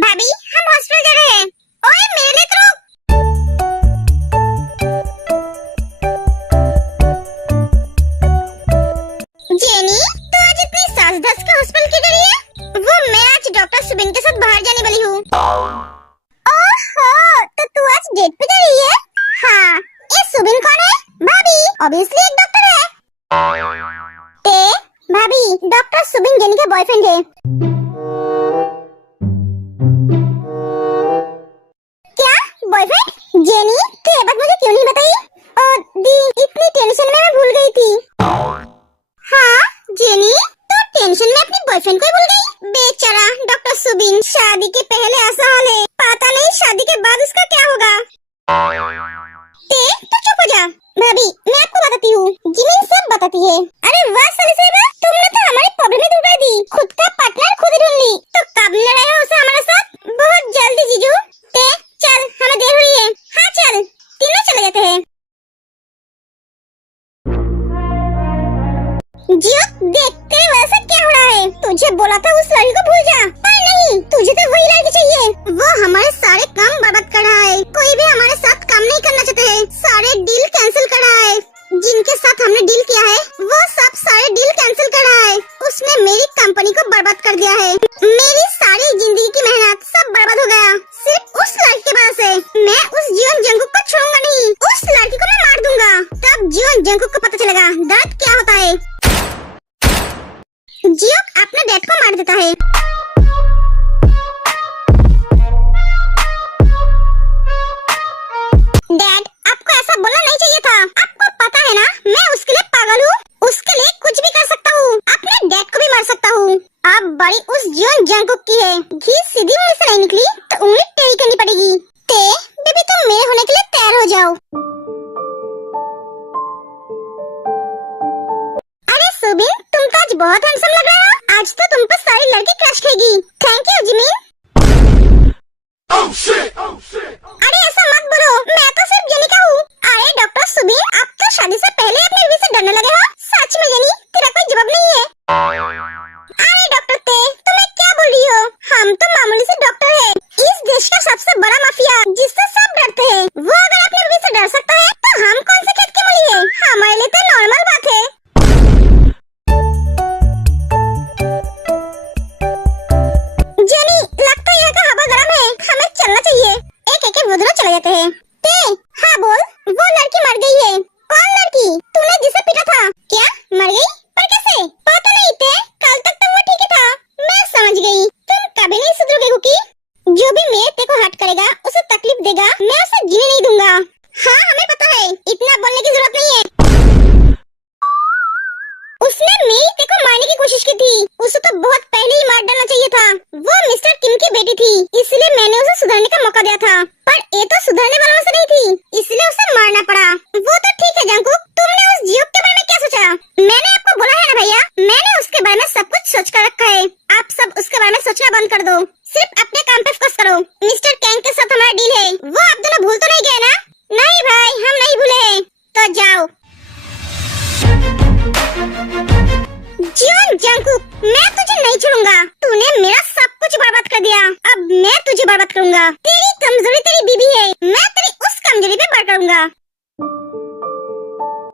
भाभी हम हॉस्पिटल जा रहे हैं। ओए मेरे लिए तो जेनी, तो आज इतनी सास धस के हॉस्पिटल क्यों जा रही है? वो मैं आज डॉक्टर सुबिन के साथ बाहर जाने वाली हूँ। ओहो, तो तू आज डेट पे जा रही है? हाँ, ये सुबिन कौन है? भाभी, ऑब्वियसली एक डॉक्टर है। भाभी, डॉक्टर सुबिन जेनी का बॉयफ्रेंड है। क्या बॉयफ्रेंड? जेनी, तू ये बात मुझे क्यों नहीं बताई? और दी, इतनी टेंशन में मैं भूल गई थी। हाँ जेनी, तो टेंशन में अपने बॉयफ्रेंड को ही भूल गई? बेचारा डॉक्टर सुबिन, शादी के पहले ऐसा हाल है, पता नहीं शादी के बाद उसका क्या होगा। तो चुप हो जा। भाभी, मैं आपको बताती हूँ, जिमिन सब बताती है। अरे वाह साले साहब, तुमने तो हमारी प्रॉब्लम ही दूर कर दी, खुद का पार्टनर खुद ही ढूंढ ली। तो कब लड़ाई हो उसे हमारे साथ? बहुत जल्दी जीजू। चल, हमें देर हो रही है। हाँ चल, तीनों चले जाते हैं। जियो, देख तेरे वजह से क्या हो रहा है? तुझे बोला था उस लड़की को भूल जा, पर नहीं, तुझे तो वही लड़की चाहिए। वो हमारे सारे काम बर्बाद कर रहा है, कोई भी हमारे साथ काम नहीं करना चाहते है, सारे डील कैंसिल कर रहा है। जिनके साथ हमने डील किया है वो सब सारे डील कैंसिल कर रहा है। उसने मेरी कंपनी को बर्बाद कर दिया है, मेरी सारी जिंदगी की मेहनत सब बर्बाद हो गया सिर्फ उस लड़की की वजह से। मैं उस जीवन जंकुक को छोड़ूंगा नहीं, उस लड़की को मैं मार दूंगा, तब जीवन जंकुक को पता चलेगा दर्द क्या होता है। जियो अपने डैड को मार देता है। डैड, आपको ऐसा बोलना नहीं चाहिए था। आपको पता है ना, मैं उसके लिए पागल हूँ, उसके लिए कुछ भी कर सकता हूँ, अपने डैड को भी मार सकता हूँ। अब बड़ी उस जीवन जंकुक की है, घी सीधी मुंह से नहीं निकली तो उंगली टेढ़ी करनी पड़ेगी। बेबी तुम मेरे होने के लिए तैयार हो जाओ। अरे सुबिन, तुम तो आज बहुत हैंडसम लग रहे हो, आज तो तुम पर सारी लड़की क्रश खाएगी। Thank you Jimin. अरे ऐसा मत बोलो, मैं तो सिर्फ जेनी का हूँ। अरे डॉक्टर सुबिन, आप तो शादी से पहले अपने बीवी से डरने लगे हो। सच में जेनी, तेरा कोई जवाब नहीं है। अरे डॉक्टर तुम्हें क्या बोल रही हो? हम तो मामूली से डॉक्टर है, इस देश का सबसे बड़ा माफिया जिससे सब डरते हैं। वो अगर अपने बीवी से डर सकता है तो हम कौन से खेत के मूली है? हमारे लिए तो नॉर्मल बात है। जेनी, लगता है यहाँ का हवा गर्म है, हमें चलना चाहिए। एक एक वो दोनों चले जाते हैं। हाँ बोल, वो लड़की मर गई है। कौन लड़की? तूने जिसे पीटा था। क्या मर गई? पर कैसे? पता नहीं कल तक तो वो ठीक ही था। मैं समझ गई, तुम कभी नहीं सुधरोगे कुकी। जो भी मेरे ते को हर्ट करेगा, उसे तकलीफ देगा, मैं उसे जीने नहीं दूंगा। हाँ हमें पता है, इतना बोलने की जरूरत नहीं है। उसने मेरी ते को मारने की कोशिश की थी, उसे तो बहुत पहले ही मार डालना चाहिए था। वो मिस्टर किम की बेटी थी, इसलिए मैंने उसे सुधरने का मौका दिया था, पर ये तो सुधरने वालों में से नहीं थी, इसलिए उसे मारना पड़ा। वो तो ठीक है जंकुक, तुमने उस जियोक के बारे में क्या सोचा? मैंने आपको बोला है ना भैया, मैंने उसके बारे में सब कुछ सोच कर रखा है। आप सब उसके बारे में सोचना बंद कर दो, सिर्फ अपने काम पे फोकस करो। मिस्टर कैंग के साथ हमारा डील है, वो आप दोनों भूल तो नहीं गए ना? नहीं भाई, हम नहीं भूले हैं, तो जाओ। जीवन जंकुक, मैं तुझे नहीं छोड़ूंगा। तूने मेरा सब कुछ बर्बाद कर दिया, अब मैं तुझे बर्बाद करूंगा। तेरी कमजोरी तेरी बीबी है, मैं तेरी उस कमजोरी पे बढ़ करूंगा।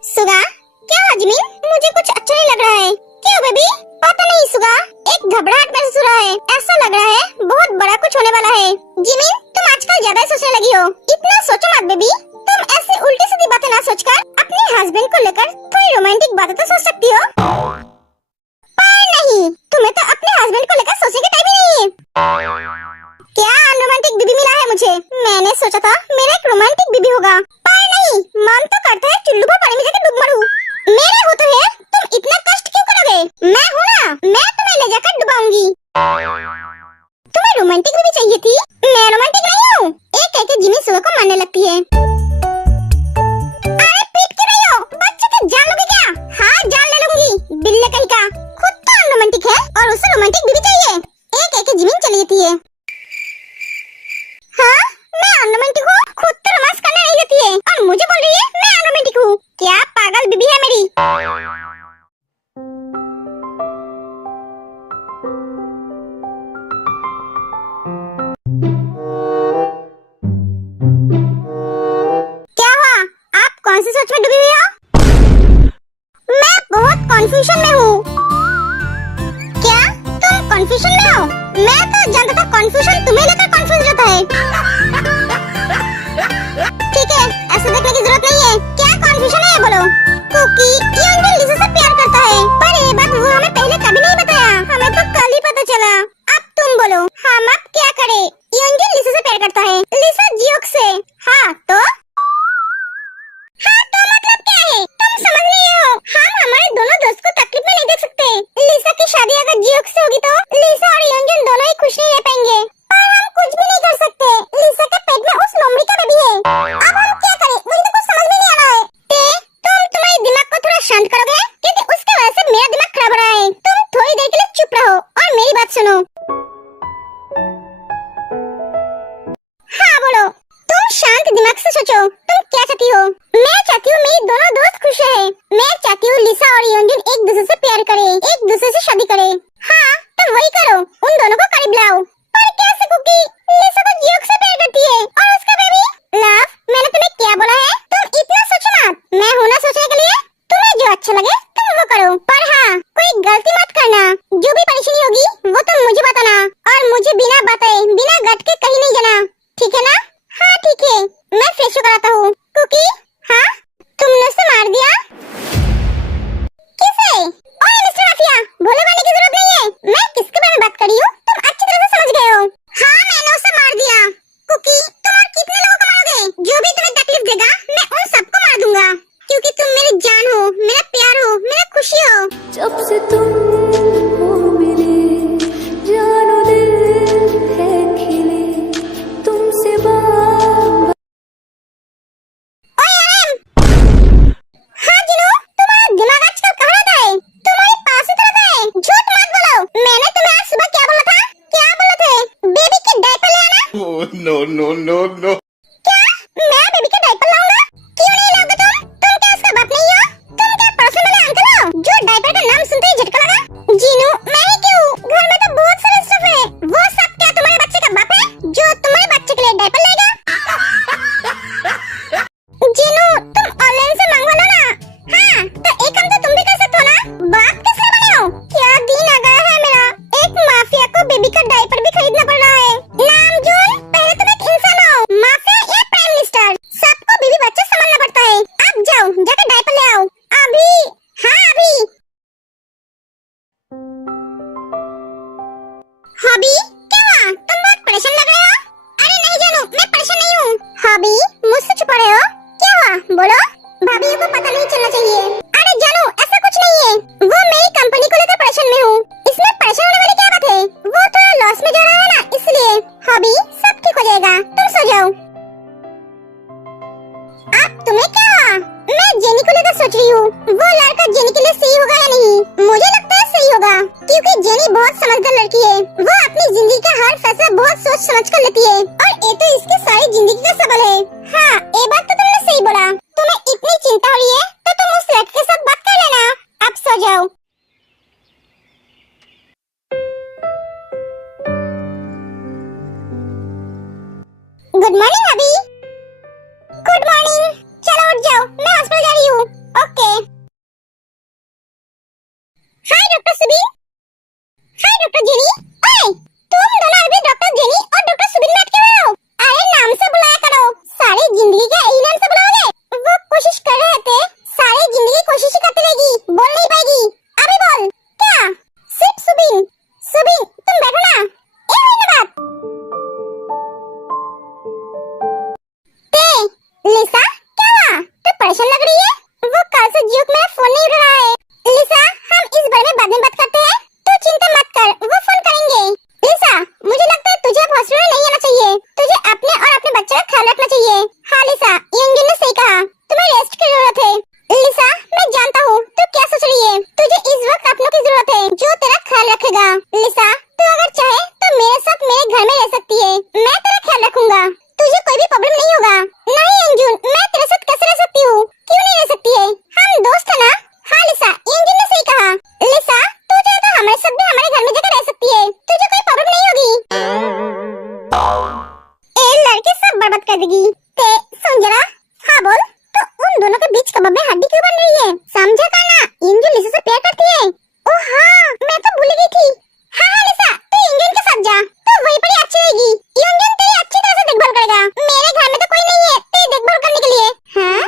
सुगा, क्या जिमिन? मुझे कुछ अच्छा नहीं लग रहा है। क्यों बेबी? पता नहीं सुगा, एक घबराहट महसूस हो रहा है, ऐसा लग रहा है बहुत बड़ा कुछ होने वाला है। जिमिन, तुम आजकल ज्यादा सोचने लगी हो, इतना सोचो मत बेबी। तुम ऐसे उल्टी सीधी बातें ना सोचकर अपने हस्बैंड को लेकर थोड़ी रोमांटिक बातें तो सोच सकती हो। नहीं, तुम्हें तो अपने हस्बैंड को लेकर सोचने का टाइम ही नहीं है। क्या अनरोमांटिक बीबी मिला है मुझे? मैंने सोचा था मेरा एक रोमांटिक बीबी होगा, पर नहीं, मन तो करता है चुल्लू पर पानी में जाकर डूब मरूं। मेरे हो तो है, तुम इतना कष्ट क्यों करोगे? मैं हूँ ना, मैं तुम्हें ले जाकर डुबाऊंगी। तुम्हें रोमांटिक भी चाहिए थी। मैं रोमांटिक नहीं हूँ। एक कह के जिमी सुबह को मारने लगती है। अरे पीट क्यों रही हो? बच्चे की जान लोगी क्या? हाँ जान ले लूंगी, बिल्ले कहीं का। खुद तो अनरोमांटिक है और उसे रोमांटिक भी चाहिए। एक कह के जिमी चली जाती है। हाँ मैं अनरोमांटिक हूँ, खुद तो रोमांस करने नहीं देती है और मुझे बोल रही है मैं अनरोमांटिक हूँ। क्या पागल बीबी है मेरी। क्या हुआ? आप कौन सी सोच में डूबी हुई हो? मैं बहुत कंफ्यूजन में हूँ। क्या तुम कंफ्यूजन में हो? मैं तो जानता था कंफ्यूजन तुम्हें लेकर कंफ्यूज रहता है। ठीक है, ऐसे देखने की जरूरत नहीं है। क्या कंफ्यूजन है ये बोलो। कुकी यंगन लिसा से प्यार करता है, पर ये बात वो हमें पहले कभी नहीं बताया। हमें तो कल ही पता चला। अब तुम बोलो, हम अब क्या करें? यंगन लिसा से प्यार करता है, लिसा जियोक से। हाँ तो मतलब क्या है? तुम समझ नहीं हो। हम हमारे दोनों दोस्त को तकलीफ में नहीं देख सकते। लिसा की शादी अगर जियोक से होगी तो लिसा और यंगन दोनों ही खुश नहीं रह पाएंगे। पर हम कुछ भी नहीं कर सकते। लिसा के पेट में उस लोमड़ी का बेबी है। अब हम क्या करें? मुझे तो कुछ समझ में नहीं आ रहा है। तुम तुम्हारे दिमाग को थोड़ा शांत करोगे? क्योंकि उसके वजह से मेरा दिमाग खराब हो रहा है। तुम थोड़ी देर के लिए चुप रहो और मेरी बात सुनो। हाँ बोलो, तुम शांत दिमाग से सोचो। तुम क्या चाहती हो? मैं चाहती हूँ मेरी दोनों दोस्त खुश रहे। मैं चाहती हूँ लिसा और यंगन एक दूसरे से प्यार करे, एक दूसरे से शादी करे। हाँ तो वही करो, उन दोनों को करीब लाओ। पर कैसे कुकी? लिसा तो जियोक से प्यार करती है और उसका बेबी। लव, मैंने तुम्हें क्या बोला है? तुम इतना सोचो मत। मैं हूँ ना सोचने के लिए। तुम्हें जो अच्छा लगे तुम वो करो। पर हाँ, कोई गलती मत करना। जो भी परेशानी होगी वो तुम मुझे बताना और मुझे बिना बताए, बिना गट के कहीं नहीं जाना। ठीक है ना? हाँ ठीक है, मैं फ्रेश कराता हूँ। कुकी, हाँ तुमने उसे मार दिया? किसे? ओए मिस्टर माफिया, भोले वाले की जरूरत नहीं है। मैं किसके बारे में बात कर रही हूँ तुम अच्छी तरह से समझ गए हो। हाँ मैंने उसे मार दिया। कुकी, तुम और कितने लोगों को मारोगे? जो भी तुम्हें तकलीफ देगा मैं उन सबको मार दूंगा। क्योंकि तुम मेरी जान हो, मेरा प्यार हो, मेरा खुशी हो। जब से तुम हो मिले, जानो दिल है खिले, तुमसे हाँ जिनू, तुम्हारा दिमाग आजकल कहाँ रहता है? तुम्हारे पास ही तो रहता है। झूठ मत बोलो। मैंने तुम्हें आज सुबह क्या बोला था? क्या बोला थे? बेबी के डायपर ले आना। Oh, no, no, no, no. क्या? मैं बेबी का डायपर लाऊंगा? क्यों नहीं लाओगे तुम? तुम क्या उसका बाप नहीं हो? तुम क्या पड़ोस वाले अंकल हो जो डायपर का नाम सुनते ही झटका लगा? जिनू, मैं ही क्यों? घर में तो बहुत सारे स्टफ है। वो सब क्या तुम्हारे बच्चे का बाप है जो तुम्हारे बच्चे के लिए डायपर लाएगा? जिनू, तुम ऑनलाइन से मंगवा लो ना। हाँ तो एक काम तो तुम भी कर सकते हो ना। बाप किस लिए बने हो? क्या दिन आ गया है मेरा। एक माफिया को बेबी का डायपर भी खरीदना पड़ रहा है। नामजोन, पहले तुम एक इंसान हो, माफिया या प्राइम मिनिस्टर। सबको बीवी बच्चे संभालना पड़ता है। अब जाओ, जाकर डायपर ले आओ। अभी। हाँ अभी। हॉबी, क्या हुआ? तुम बहुत परेशान लग रहे हो। अरे नहीं जानू, मैं परेशान नहीं हूँ। हॉबी, मुझसे छुपा रहे हो? क्या हुआ? बोलो। भाभी को पता नहीं चलना चाहिए। अरे जानू, ऐसा कुछ नहीं है। वो मेरी कंपनी को लेकर परेशान में हूँ। इसमें परेशान होने वाली क्या बात है? वो थोड़ा लॉस में जा रहा है ना, इसलिए। हॉबी, सब ठीक हो जाएगा, तुम सो जाओ। अब तुम्हें क्या हुआ? मैं जेनी को लेकर सोच रही हूँ। वो लड़का जेनी के लिए सही होगा या नहीं? मुझे लगता है सही होगा, क्योंकि जेनी बहुत समझदार लड़की है। वो अपनी जिंदगी का हर फैसला बहुत सोच समझ कर लेती है और ये तो इसकी सारी जिंदगी का सबल है। हाँ, ये बात तो तुमने सही बोला। तुम्हें इतनी चिंता हो रही है तो तुम उस लड़के के साथ बात कर लेना। अब सो जाओ। गुड मॉर्निंग अभी। Good morning. चलो उठ जाओ, मैं हॉस्पिटल जा रही हूँ। Okay. Hi doctor Subin. Hi doctor Jenny. ओए, तुम दोनों अभी डॉक्टर जेनी और डॉक्टर सुबीन में अटके हुए हो। अरे नाम से बुलाया करो। सारी जिंदगी लिसा, तू अगर चाहे तो मेरे साथ मेरे घर में रह सकती है। मैं तेरा ख्याल रखूंगा, तुझे कोई भी प्रॉब्लम नहीं होगा। नहीं अंजुन, मैं तेरे साथ कैसे रह सकती हूँ? क्यों नहीं रह सकती है? हम दोस्त है ना। हाँ लिसा, अंजुन ने सही कहा। लिसा, तू चाहे तो हमारे साथ भी हमारे घर में जाकर रह सकती है, तुझे कोई प्रॉब्लम नहीं होगी। ए लड़के सब बर्बाद कर देगी। ते सुन जरा। हाँ बोल। तो उन दोनों के बीच कबाब में हड्डी क्यों बन रही है? समझा करना, इंजुन लिसा से प्यार करती है। ओ हाँ, मैं तो भूल गई थी। हाँ हाँ लिसा, तू इंजुन के साथ जा, तो वहीं पर ही अच्छी रहेगी। इंजुन तेरी अच्छी तरह से देखभाल करेगा। मेरे घर में तो कोई नहीं है तेरी देखभाल करने के लिए। हाँ,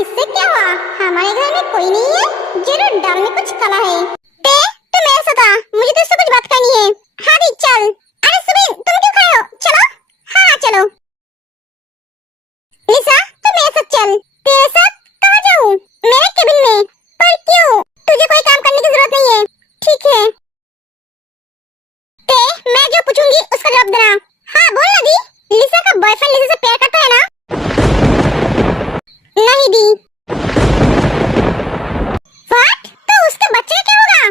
इससे क्या हुआ? हमारे घर में कोई नहीं है, जरूर डर में कुछ कला है। ते तू मेरे साथ आ, मुझे तुझसे कुछ बात करनी है। हाँ दी चल। अरे सुबिन, तुम क्यों खड़े हो? चलो। हाँ चलो। लिसा, तू मेरे साथ चल। तेरे साथ कहाँ जाऊँ? मेरे केबिन में। पर क्यों? तुझे कोई काम करने की जरूरत नहीं है। ठीक है। ते मैं जो पूछूंगी उसका जवाब देना। हाँ बोल ना दी। लिसा का बॉयफ्रेंड लिसा से प्यार करता है ना? नहीं दी। व्हाट? तो उसके बच्चे का क्या होगा?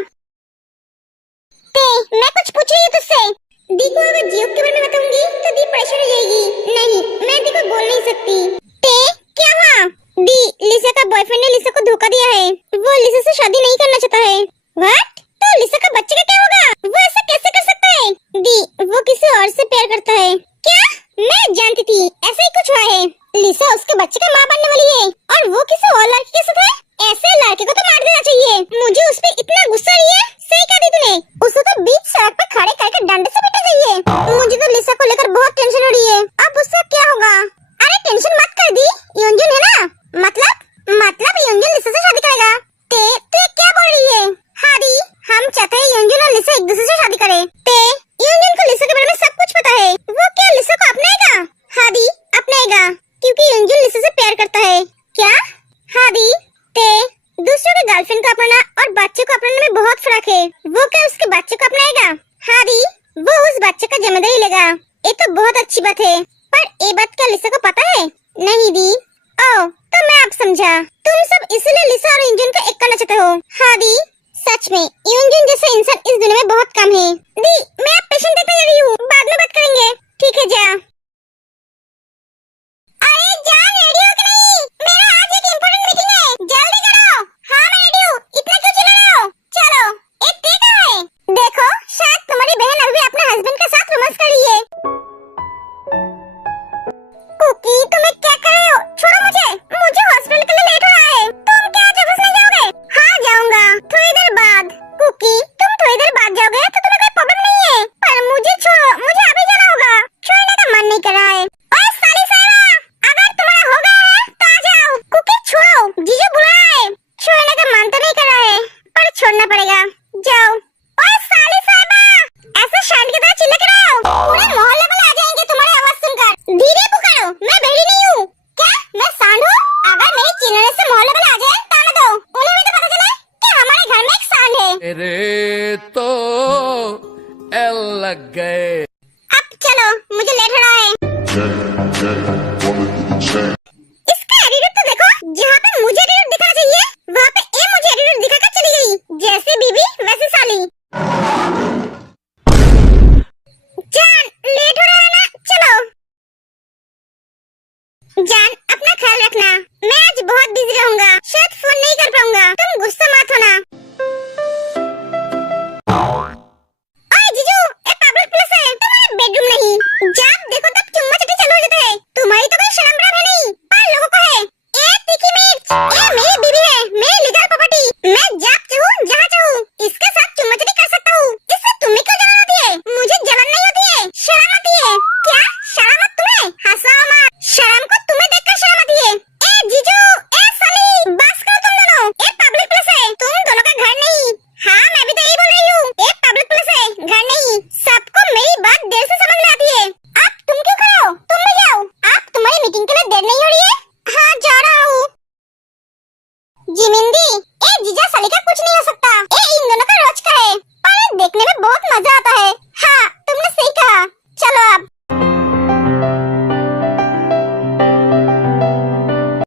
ते मैं कुछ पूछ रही हूँ तुझसे। दी को अगर जियो के बारे में बताऊंगी तो दी परेशान हो जाएगी। नहीं, मैं दी को बोल नहीं सकती। ते क्या हुआ? दी, लिसा का बॉयफ्रेंड ने लिसा को धोखा दिया है। वो लिसा से शादी नहीं करना चाहता है। व्हाट? तो लिसा का बच्चे का क्या होगा? वो ऐसा कैसे कर सकता है? दी, वो किसी और से प्यार करता है। क्या? मैं जानती थी ऐसा ही कुछ हुआ है। लिसा उसके बच्चे का माँ बनने वाली है और वो किसी और लड़के के साथ है। ऐसे लड़के को तो मार देना चाहिए। मुझे उस पे इतना गुस्सा नहीं है। सही कहा दी तूने। उसे तो बीच सड़क पर खड़े करके डंडे से पीटना चाहिए। मुझे तो लिसा को लेकर बहुत टेंशन हो रही है। अब उससे क्या होगा? अरे टेंशन मत कर दी, योंजुन है ना। मतलब योंजुन लिसा से शादी करेगा। ते क्या बोल रही है? हाँ दी, हम चाहते हैं योंजुन और लिसा एक दूसरे से शादी करे। ते योंजुन को लिसा के बारे में सब कुछ पता है। वो क्या लिसा को अपनाएगा? हाँ दी, अपनाएगा, क्योंकि योंजुन लिसा से प्यार करता है। क्या? हाँ दी। ते दूसरों के गर्लफ्रेंड को अपनाना और बच्चे को अपनाने में बहुत फर्क है। वो क्या उसके बच्चे को अपनाएगा? हाँ दी, वो उस बच्चे का जिम्मेदारी लेगा। ये तो बहुत अच्छी बात है। पर ये बात क्या लिसा को पता है? नहीं दी। ओह, तो मैं अब समझा। तुम सब इसलिए लिसा और इंजुन को एक करना चाहते हो। हाँ दी, सच में इंजुन जैसा इंसान इस दुनिया में बहुत कम है। दी, मैं अब पेशेंट देखने जा रही हूँ, बाद में बात करेंगे। ठीक है जा। अरे जान, रेडी हो कि नहीं? मेरा आज एक इम्पोर्टेंट मीटिंग है, जल्दी करो। हाँ मैं रेडी हूँ, इतना क्यों चिल्ला रहे हो? चलो। एक ते कहाँ है? देखो, शायद तुम्हारी बहन अभी अपने हस्बैंड के साथ रोमांस कर रही है। कुकी, तुम्हें क्या कर रहे हो? छोड़ो मुझे हॉस्पिटल के लिए लेट हो रहा है। तुम क्या आज ऑफिस नहीं जाओगे? हाँ जाऊंगा, थोड़ी देर बाद। कुकी, तुम थोड़ी देर बाद जाओगे तो तुम्हें कोई प्रॉब्लम नहीं है, पर मुझे छोड़ो, मुझे अभी जाना होगा। छोड़ने का मन नहीं कर रहा है। ओए साली साहिबा, अगर तुम्हारा हो गया है तो आ जाओ। कुकी छोड़ो, जीजू बुला रहा है। छोड़ने का मन तो नहीं कर रहा है, पर छोड़ना पड़ेगा। जाओ। ओए साली साहिबा, ऐसे शांत की तरह चिल्ला के रहो, पूरे मोहल्ले वाले आ जाएंगे तुम्हारी आवाज सुनकर। धीरे पुकारो, मैं बहरी नहीं हूँ। क्या मैं सांड हूँ? अगर मेरे चिल्लाने से मोहल्ले वाले आ जाए तो आने दो, उन्हें भी तो पता चले कि हमारे घर में एक सांड है। मेरे तो एल लग गए। अब चलो, मुझे लेट हो रहा है। Jack, wanna do the chain.